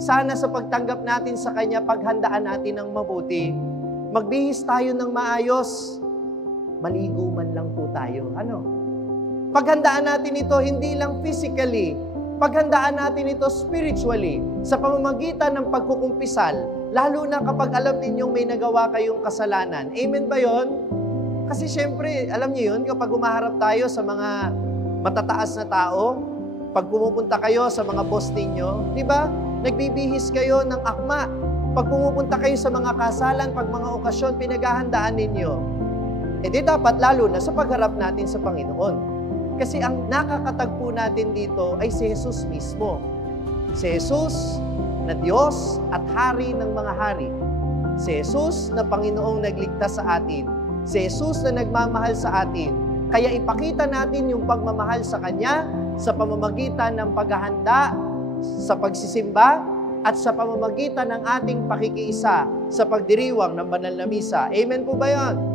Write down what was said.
Sana sa pagtanggap natin sa Kanya, paghandaan natin ng mabuti. Magbihis tayo ng maayos. Maligo man lang po tayo. Ano? Paghandaan natin ito hindi lang physically, paghandaan natin ito spiritually, sa pamamagitan ng pagkukumpisal, lalo na kapag alam ninyong may nagawa kayong kasalanan. Amen ba yon? Kasi syempre, alam niyo yun, kapag umaharap tayo sa mga matataas na tao, pag pumupunta kayo sa mga boss ninyo, di ba? Nagbibihis kayo ng akma. Pag pumupunta kayo sa mga kasalan, pag mga okasyon, pinaghahandaan ninyo. E di dapat lalo na sa pagharap natin sa Panginoon. Kasi ang nakakatagpo natin dito ay si Jesus mismo. Si Jesus na Diyos at Hari ng mga hari. Si Jesus na Panginoong nagligtas sa atin. Si Jesus na nagmamahal sa atin. Kaya ipakita natin yung pagmamahal sa Kanya sa pamamagitan ng paghahanda, sa pagsisimba, at sa pamamagitan ng ating pakikiisa sa pagdiriwang ng banal na misa. Amen po ba yan?